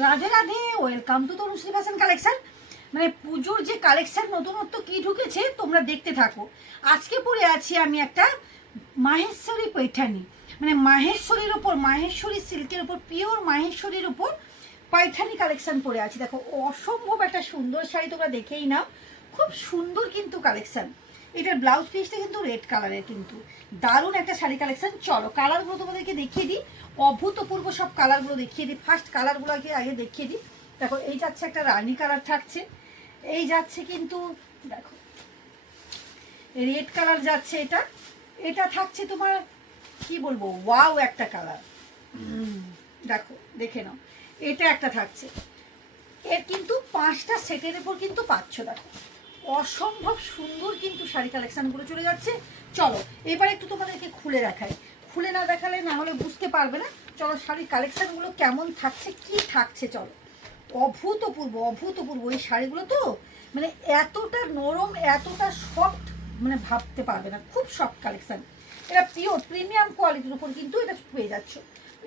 Radhe Radhe, welcome to Tanushree fashion collection. মানে পুজোর যে কালেকশন নতুনত্ব কি ঢুকেছে তোমরা দেখতে থাকো। আজকে পরে আছি আমি একটা মাহেশ্বরী পৈঠানি, মানে মাহেশ্বরীর ওপর, মাহেশ্বরী সিল্কের ওপর, পিওর মাহেশ্বরীর ওপর পৈঠানি কালেকশন পরে আছি। দেখো অসম্ভব একটা সুন্দর শাড়ি, তোমরা দেখেই নাও। খুব সুন্দর কিন্তু কালেকশন। এটার ব্লাউজ পিসটা কিন্তু রেড কালারের, কিন্তু দারুণ একটা শাড়ি কালেকশন। চলো কালারগুলো তোমাদেরকে দেখিয়ে দিই, অভূতপূর্ব সব কালারগুলো দেখিয়ে দিই। ফার্স্ট কালারগুলোকে আগে দেখিয়ে দিই। দেখো এই যাচ্ছে একটা রানী কালার থাকছে, এই যাচ্ছে কিন্তু দেখো রেড কালার যাচ্ছে, এটা এটা থাকছে তোমার কি বলবো, ওয়াও একটা কালার। দেখো দেখে নাও, এটা একটা থাকছে। এর কিন্তু 5টা সেটের উপর কিন্তু পাচ্ছ। দেখো অসম্ভব সুন্দর কিন্তু শাড়ি কালেকশনগুলো চলে যাচ্ছে। চলো এবার একটু তোমাদেরকে খুলে দেখাই, খুলে না দেখালে না হলে বুঝতে পারবে না। চলো শাড়ির কালেকশনগুলো কেমন থাকছে, কি থাকছে, চলো। অভূতপূর্ব অভূতপূর্ব এই শাড়িগুলো তো, মানে এতটা নরম, এতটা সফট, মানে ভাবতে পারবে না। খুব সফট কালেকশন। এটা পিওর প্রিমিয়াম কোয়ালিটির উপর কিন্তু এটা পেয়ে যাচ্ছ।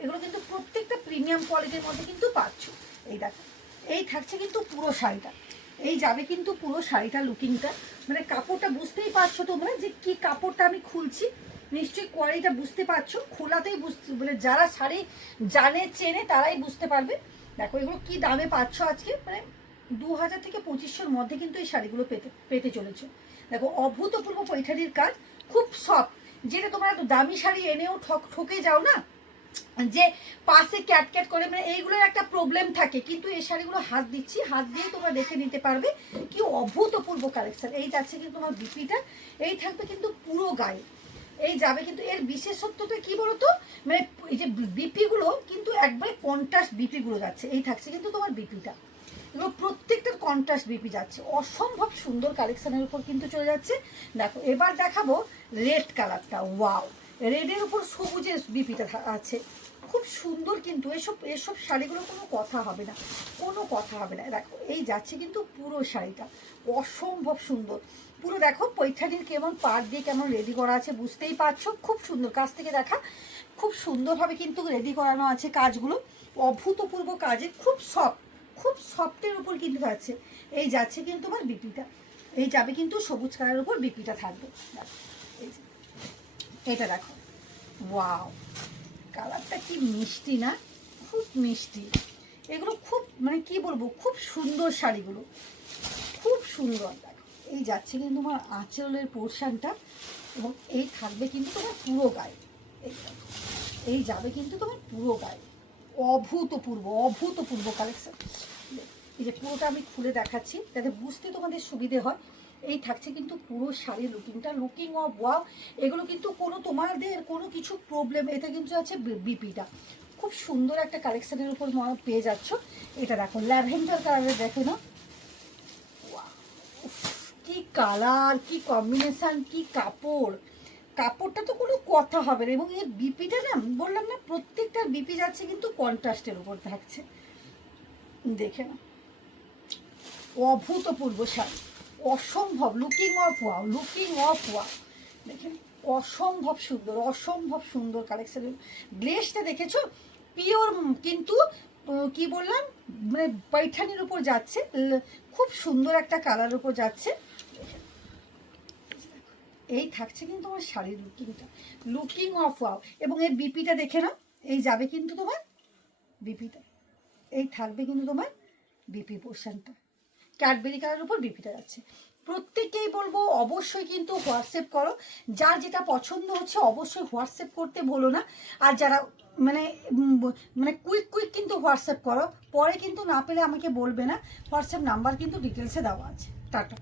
এগুলো কিন্তু প্রত্যেকটা প্রিমিয়াম কোয়ালিটির মধ্যে কিন্তু পাচ্ছ। এই দেখো এই থাকছে কিন্তু পুরো শাড়িটা, এই যাবে কিন্তু পুরো শাড়িটা লুকিংটা, মানে কাপড়টা বুঝতেই পারছো তোমরা যে কি কাপড়টা আমি খুলছি। নিশ্চয়ই কোয়ালিটিটা বুঝতে পারছো, খোলাতেই বুঝতে, মানে যারা শাড়ি জানে চেনে তারাই বুঝতে পারবে। দেখো এগুলো কি দামে পাচ্ছ আজকে, মানে 2000 থেকে 2500-র মধ্যে কিন্তু এই শাড়িগুলো পেতে চলেছো। দেখো অভূতপূর্ব পৈঠানির কাজ, খুব সফট। যেটা তোমরা দামি শাড়ি এনেও ঠকে যাও না, যে পাশে ক্যাট করে, মানে এইগুলোর একটা প্রবলেম থাকে। কিন্তু এই শাড়িগুলো হাত দিচ্ছি, হাত দিয়ে তোমরা দেখে নিতে পারবে কি অভূতপূর্ব কালেকশন। এই যাচ্ছে কিন্তু তোমার বিপিটা, এই থাকবে কিন্তু পুরো গায়ে, এই যাবে কিন্তু। এর বিশেষত্বটা কি বলতো, মানে এই যে বিপিগুলো কিন্তু একবারে কন্ট্রাস্ট বিপিগুলো যাচ্ছে। এই থাকছে কিন্তু তোমার বিপিটা, এগুলো প্রত্যেকটার কন্ট্রাস্ট বিপি যাচ্ছে। অসম্ভব সুন্দর কালেকশনের উপর কিন্তু চলে যাচ্ছে। দেখো এবার দেখাবো রেড কালারটা, ওয়াও, রেডের উপর সবুজের বিপিটা আছে। খুব সুন্দর কিন্তু এসব এসব শাড়িগুলো কোনো কথা হবে না, কোনো কথা হবে না। দেখো এই যাচ্ছে কিন্তু পুরো শাড়িটা, অসম্ভব সুন্দর পুরো। দেখো পৈঠানির কেমন পাড় দিয়ে কেমন রেডি করা আছে বুঝতেই পারছো। খুব সুন্দর, কাছ থেকে দেখা, খুব সুন্দরভাবে কিন্তু রেডি করানো আছে কাজগুলো, অভূতপূর্ব কাজে, খুব সফট, খুব সফটের উপর কিন্তু থাকছে। এই যাচ্ছে কিন্তু তোমার বিপিটা, এই যাবে কিন্তু সবুজ কালারের উপর বিপিটা থাকবে। এটা দেখো, ওয়াও, কালারটা কি মিষ্টি না, খুব মিষ্টি। এগুলো খুব, মানে কি বলবো, খুব সুন্দর শাড়িগুলো, খুব সুন্দর। দেখো এই যাচ্ছে কিন্তু তোমার আঁচলের পোর্শনটা, এবং এই থাকবে কিন্তু তোমার পুরো গায়ে। এই দেখো এই যাবে কিন্তু তোমার পুরো গায়ে। অভূতপূর্ব অভূতপূর্ব কালেকশন। এই যে পুরোটা আমি খুলে দেখাচ্ছি যাতে বুঝতে তোমাদের সুবিধে হয়। এই থাকছে কিন্তু পুরো শাড়ির লুকিংটা, লুকিং অফ ওয়াও। এগুলো কিন্তু কোনো তোমাদের কোনো কিছু প্রবলেম, এটা কিন্তু আছে বিপিটা। খুব সুন্দর একটা কালেকশনের উপর পেয়ে যাচ্ছ। এটা দেখো ল্যাভেন্ডার কালারের, দেখে না, কি কালার, কি কম্বিনেশন, কি কাপড়, কাপড়টা তো কোনো কথা হবে না। এবং এর বিপিটা না, বললাম না প্রত্যেকটার বিপি যাচ্ছে কিন্তু কন্ট্রাস্টের উপর থাকছে। দেখে না, অভূতপূর্ব শাড়ি, অসম্ভব looking of wow, looking of wow. দেখেন অসম্ভব সুন্দর, অসম্ভব সুন্দর কালেকশন। গ্লেসটা দেখেছো, পিওর কিন্তু কি বললাম, মানে পৈঠানির উপর যাচ্ছে, খুব সুন্দর একটা কালার উপর যাচ্ছে। এই থাকছে কিন্তু আমার শাড়ির লুকিংটা, লুকিং অফ ওয়াও। এবং এর বিপিটা দেখে নাও, এই যাবে কিন্তু তোমার বিপিটা, এই থাকবে কিন্তু তোমার বিপি পোর্শনটা, ক্যাডবেরি কালারের উপর বিপিটা যাচ্ছে। প্রত্যেককেই বলবো অবশ্যই কিন্তু হোয়াটসঅ্যাপ করো, যার যেটা পছন্দ হচ্ছে অবশ্যই হোয়াটসঅ্যাপ করতে বলো না। আর যারা মানে মানে কুইক কিন্তু হোয়াটসঅ্যাপ করো, পরে কিন্তু না পেলে আমাকে বলবে না। হোয়াটসঅ্যাপ নাম্বার কিন্তু ডিটেলসে দেওয়া আছে। টাটা।